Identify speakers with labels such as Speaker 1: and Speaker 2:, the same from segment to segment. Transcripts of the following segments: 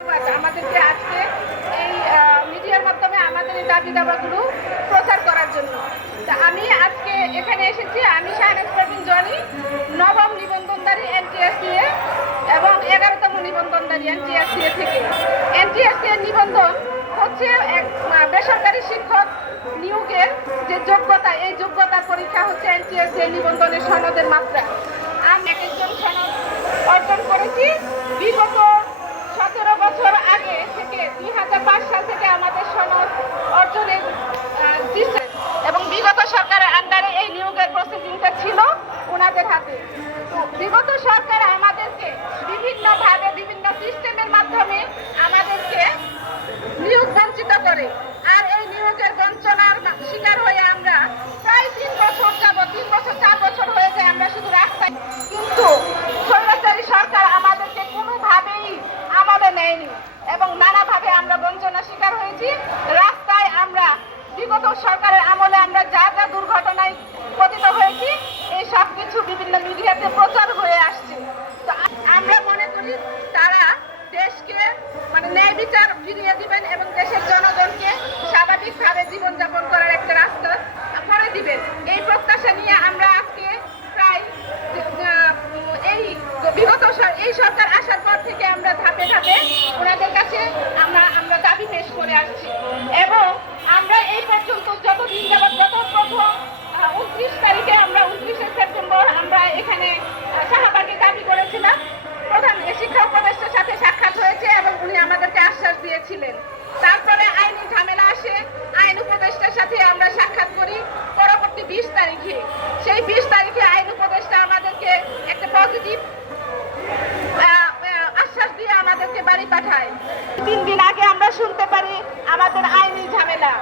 Speaker 1: আমাদেরকে আজকে এই মিডিয়ার মাধ্যমে আমাদের এই দাবি দাবাগুলো প্রচার করার জন্য। তা আমি আজকে এখানে এসেছি আমি শাহনাজ পারভিন জনি নবম নিবন্ধনকারী এ এবং এগারোতম নিবন্ধনকারী এনটিএসসিএ থেকে। এর নিবন্ধন হচ্ছে এক বেসরকারি শিক্ষক নিয়োগের যে যোগ্যতা, এই যোগ্যতা পরীক্ষা হচ্ছে এনটিএসসিএ নিবন্ধনের সনদের মাত্রা। মানে ন্যায় বিচার ফিরিয়ে দিবেন এবং দেশের জনগণকে স্বাভাবিকভাবে জীবনযাপন করার একটা রাস্তা করে দিবেন। এই প্রত্যাশা নিয়ে আমরা আজকে প্রায় এই বিগত এই সরকার আসার পর থেকে আমরা ধাপে ধাপে ওনাদের কাছে আমরা আমাদের আইনি ঝামেলা।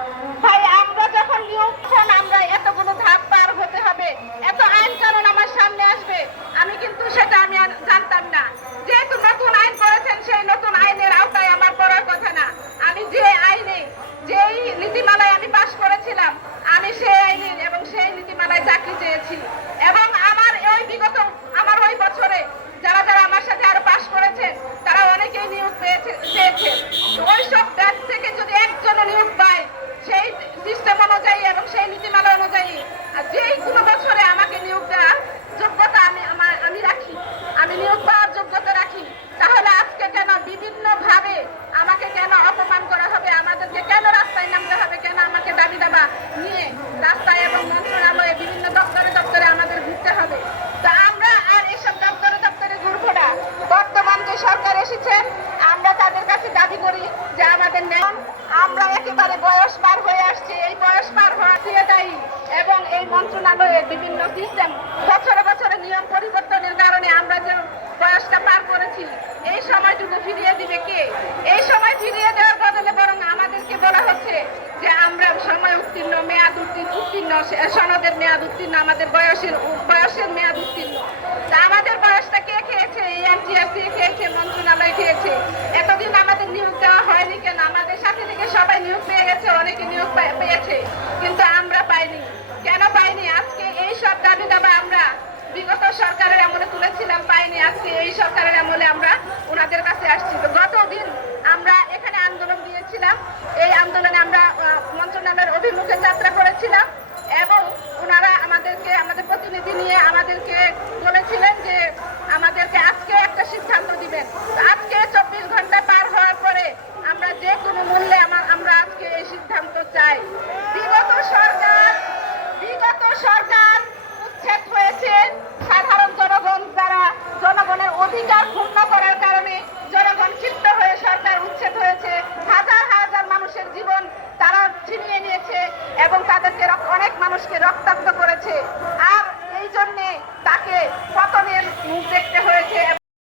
Speaker 1: তাদের বয়স পার হয়ে আসছে। এই বয়স পার হওয়া দিয়ে দায়ী এবং এই মন্ত্রণালয়ের বিভিন্ন সিস্টেম বছরে বছরে নিয়ম পরিবর্তনের কারণে আমরা যে বয়সটা পার করেছি, এই সময়টুকু ফিরিয়ে দিবে কে? এই সময় ফিরিয়ে দেওয়ার বদলে বরং আমাদেরকে বলা হচ্ছে যে আমরা সময় উত্তীর্ণ, মেয়াদ উত্তীর্ণ সনদের মেয়াদ উত্তীর্ণ, আমাদের বয়সের বয়সের মেয়াদ উত্তীর্ণ। আমাদের বয়সটা কে খেয়েছে? এই এনটিআরসি খেয়েছে মন্ত্রণালয়। দাবি দাবা আমরা বিগত সরকারের আমলে তুলেছিলাম, পাইনি। আজকে এই সরকারের আমলে আমরা ওনাদের কাছে আসছি। গতদিন এবং তাদেরকে অনেক মানুষকে রক্তাক্ত করেছে। আর এই জন্যে তাকে পতনের মুখ দেখতে হয়েছে